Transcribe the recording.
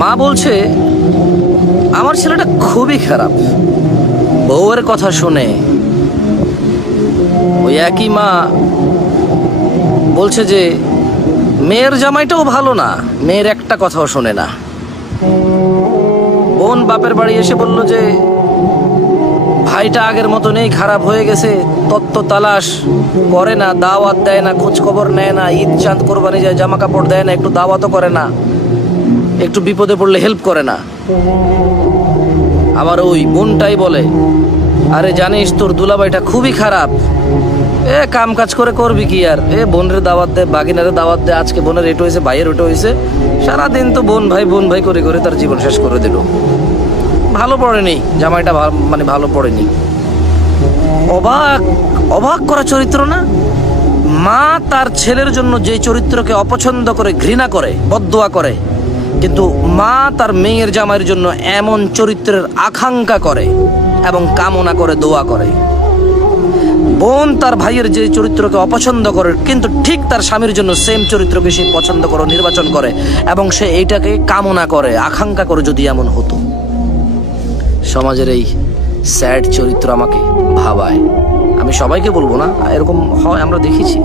মা বলছে আমার ছেলেটা খুবই খারাপ, বউয়ের কথা শুনে। ওই একই মা বলছে যে মেয়ের জামাইটাও ভালো না, মেয়ের একটা কথাও শোনে না। বোন বাপের বাড়ি এসে বলল যে ভাইটা আগের মতো নেই, খারাপ হয়ে গেছে, তত্ত্ব তালাশ করে না, দাওয়াত দেয় না, খোঁজ খবর নেয় না, ঈদ চাঁদ কোরবানি যায় জামা কাপড় দেয় না, একটু দাওয়াতও করে না, একটু বিপদে পড়লে হেল্প করে না। আবার ওই বোনটাই বলে আরে জানিস তোর দুলাভাইটা খুবই খারাপ, কাম কাজ করে করবি কি আর, বোনের দাওয়াত দে, বাগিনারে দাওয়াত দে, আজকে বোনের এটো হয়েছে, ভাইয়ের ওটো হয়েছে, সারাদিন তো বোন ভাই করে করে তার জীবন শেষ করে দিল। ভালো পড়েনি জামাইটা, মানে ভালো পড়েনি। অবাক অবাক করা চরিত্র না? মা তার ছেলের জন্য যে চরিত্রকে অপছন্দ করে, ঘৃণা করে, বদদোয়া করে, কিন্তু মা তার মেয়ের জামাইয়ের জন্য এমন চরিত্রের আকাঙ্ক্ষা করে এবং কামনা করে, দোয়া করে। বোন তার ভাইয়ের যে চরিত্রকে অপছন্দ করে, কিন্তু ঠিক তার স্বামীর জন্য সেম চরিত্রকে সে পছন্দ করে, নির্বাচন করে, এবং সে এইটাকে কামনা করে, আকাঙ্ক্ষা করে যদি এমন হতো। সমাজের এই স্যাড চরিত্র আমাকে ভাবায়। আমি সবাইকে বলবো না, এরকম হয়, আমরা দেখেছি।